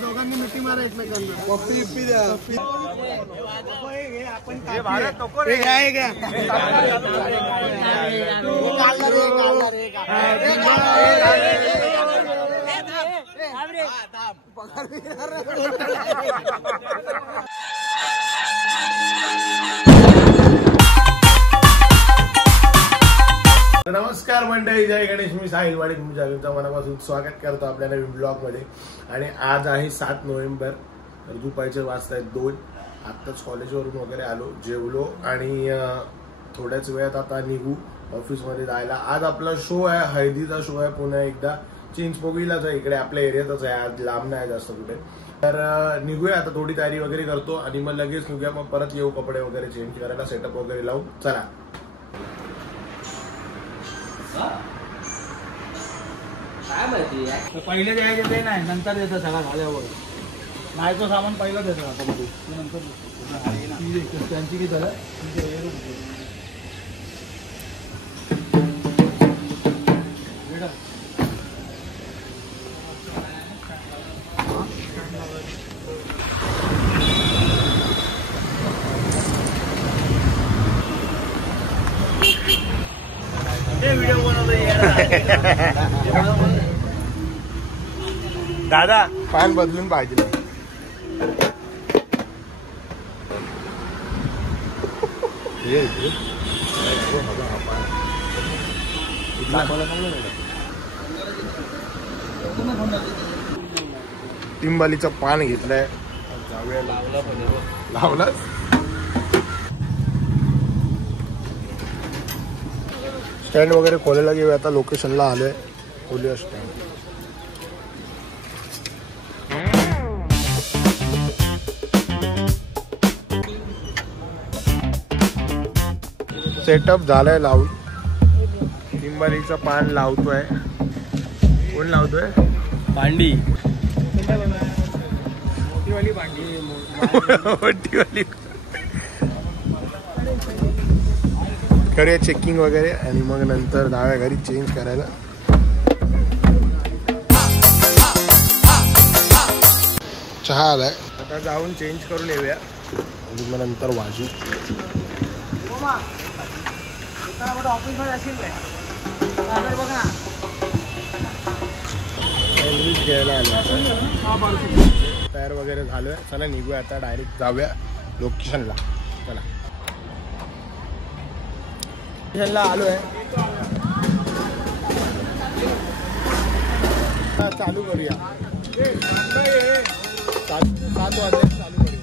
दोघांनी मिठी मारा एकमेकांना. कॉफी इप्पी द्या. नमस्कार मंडळी, जय गणेश. मी साहिल वाडी तुमच्या मनापासून स्वागत करतो आपल्या नवीन ब्लॉग मध्ये. आणि आज आहे 7 नोव्हेंबर. दुपारचे वाजतायत 2. आत्ताच कॉलेजवरून वगैरे आलो, जेवलो आणि थोड्याच वेळात आता निघू ऑफिसमध्ये जायला. आज आपला शो आहे, हळदीचा शो आहे. पुन्हा एकदा चिंचपोकळीलाच आहे, इकडे आपल्या एरियातच आहे. आज लांब नाही जास्त कुठे. तर निघूया आता, थोडी तयारी वगैरे करतो आणि मग लगेच निघूया. मग परत येऊ कपडे वगैरे चेंज करायला, सेटअप वगैरे लावू. चला. काय माहिती पहिले द्यायचे ते नाही, नंतर देतं सगळं झाल्यावर. नाही तो सामान पहिला देतो आता बघू, नंतर त्यांची की झालं. दादा पान बदलून पाहिजे. टिंबालीचं पान घेतलंय, लावलं. स्टँड वगैरे खोलायला घेऊया आता. लोकेशनला आलोय, खोलूया स्टँड. सेटअप झालाय लावून. टिंबालीचं पान लावतोय. कोण लावतोय? भांडी मोठीवाली भांडी. मोठीवाली करूया चेकिंग वगैरे आणि मग नंतर जाऊया घरी चेंज करायला. चहा आलाय, आता जाऊन चेंज करून येऊया आणि मग नंतर वाजू. सँडविच घ्यायला आलो. तयार वगैरे झालोय. चला निघूया आता, डायरेक्ट जाऊया लोकेशनला. चला. लोकेशनला आलोय, चालू करूया. 7 वाजले चालू करूया.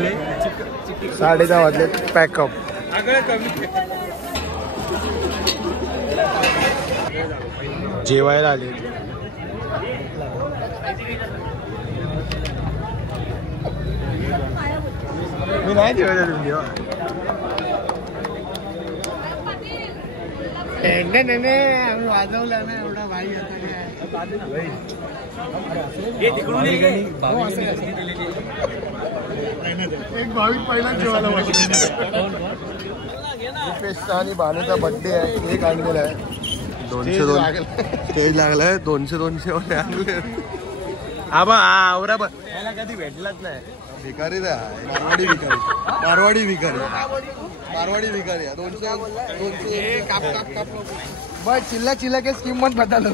आले 10:30 वाजले. पॅकअप जेवायला आले. मी नाही जेवायला तुम्ही आम्ही वाजवलं ना एवढा भाई एक भाविक पहिला जेवायला आणि भानुचा बर्थडे आहे. केक आणलेला आहे 200 स्टेज लागलाय 200 आणले. आबा आवरा याला कधी भेटलाच नाही. भिकारी मारवाडी भिकारी मारवाडी भिकारी मारवाडी भिकारी 200 बस चिल्ला चिल्ला के स्कीम मत बता लो.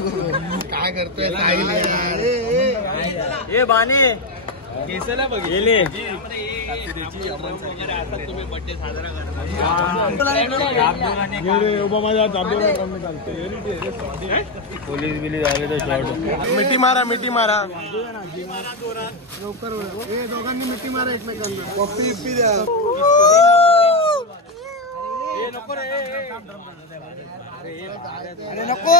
काय करतोय ए बाने केसला बघेले तुम्ही बर्थडे साजरा पोलीस बिली झाले तर शॉर्ट मिठी मारा लवकर दोघांनी मिठी मारा एकमेकांना. पप्पी इप्पी द्या. अरे नको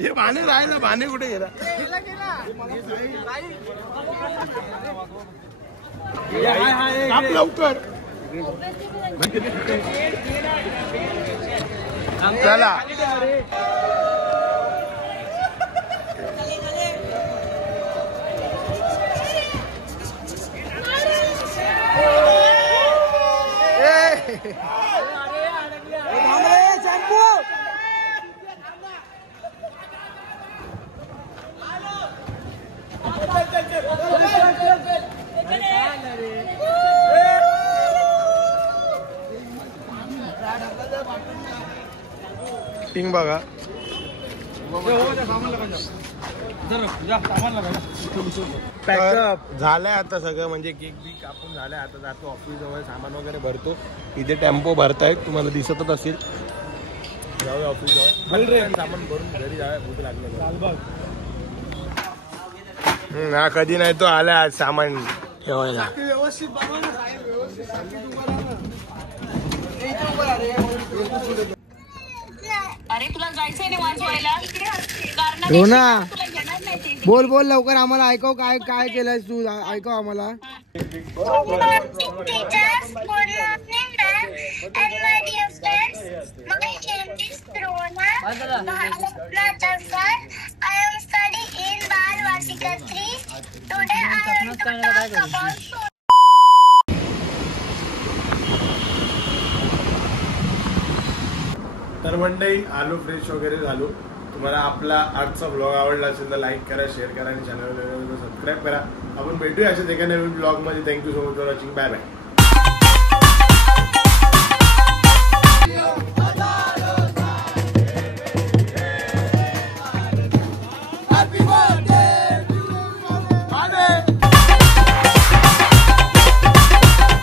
हे भाने राहिला. भाने कुठे गेला? लवकर चला. टिंग बघा झालंय आता सगळं. म्हणजे केक बीक कापून झालंय. आता जातो ऑफिस जवळ सामान वगैरे भरतो. इथे टेम्पो भरतायत तुम्हाला दिसतच असेल. जाऊया ऑफिस जवळ सामान भरून घरी जाऊया. भूक लागलं. हा कधी नाही तो आला आज सामान ठेवायला. अरे तुला जायचंय ना वाजवायला. हो ना. बोल लवकर आम्हाला ऐकव. काय काय केलंस तू? ऐकव आम्हाला. तर मंडळी आलो फ्रेश वगैरे झालो. तुम्हाला आपला आजचा ब्लॉग आवडला असेल तर लाईक करा, शेअर करा आणि चॅनलला सबस्क्राईब करा. आपण भेटूया अशाच एका नवीन ब्लॉग मध्ये. Thank you so much for watching. Bye bye.